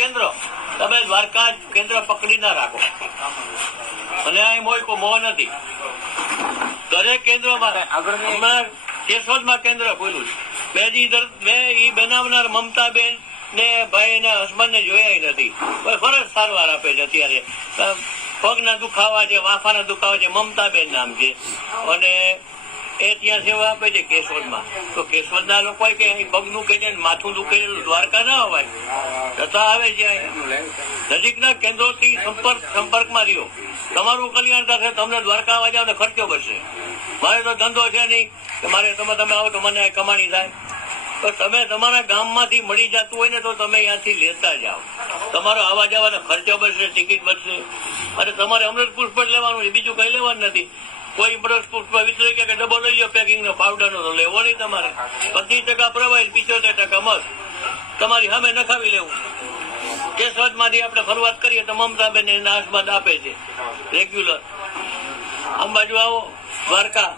કેન્દ્ર, તમે દ્વારકા કેન્દ્ર પકડી ના રાખો. અને અહીં મોહ નથી. દરેક કેન્દ્રમાં હમણાં કેશોદમાં કેન્દ્ર ખોલ્યું છે. મેં ઈ બનાવનાર મમતાબેન ને ભાઈ ને હસબન્ડ ને જોયા નથી. ફરજ સારવાર આપે છે અત્યારે. પગના દુખાવા છે, વાફાના દુખાવા છે, મમતાબેન નામ છે. અને એ ત્યાં સેવા આપે છે કેશોદમાં. તો કેશોદના લોકો કે પગનું કે માથું દુખે દ્વારકા ના અવાય જતા આવે છે. નજીકના કેન્દ્રોથી સંપર્કમાં રહ્યો. તમારું કલ્યાણ થશે. તમને દ્વારકા આવવા જાવ ને ખર્ચો બચશે. મારે તો ધંધો છે નહીં કે મારે તમે આવો તો મને કમાણી થાય. તો તમે તમારા ગામમાંથી મળી જતું હોય ને તો તમે અહીંયાથી લેતા જાઓ. તમારો આવવા જવાનો ખર્ચો બચશે, ટિકિટ બચશે. અને તમારે અમૃત પુષ્પ જ લેવાનું છે, બીજું કઈ લેવાનું નથી. કોઈ અમૃત પુષ્પ વિતરે કે ડબ્બો લઈ જાઓ પેકિંગ નો, પાવડર નો તો લેવો નહીં તમારે. 25% પ્રવાહી, 75% મસ્ત. તમારી સામે નખાવી લેવું. કેશોદ માંથી આપણે શરૂઆત કરીએ તો મમતાબેન એના હસબન્ડ આપે છે રેગ્યુલર. આમ બાજુ આવો દ્વારકા.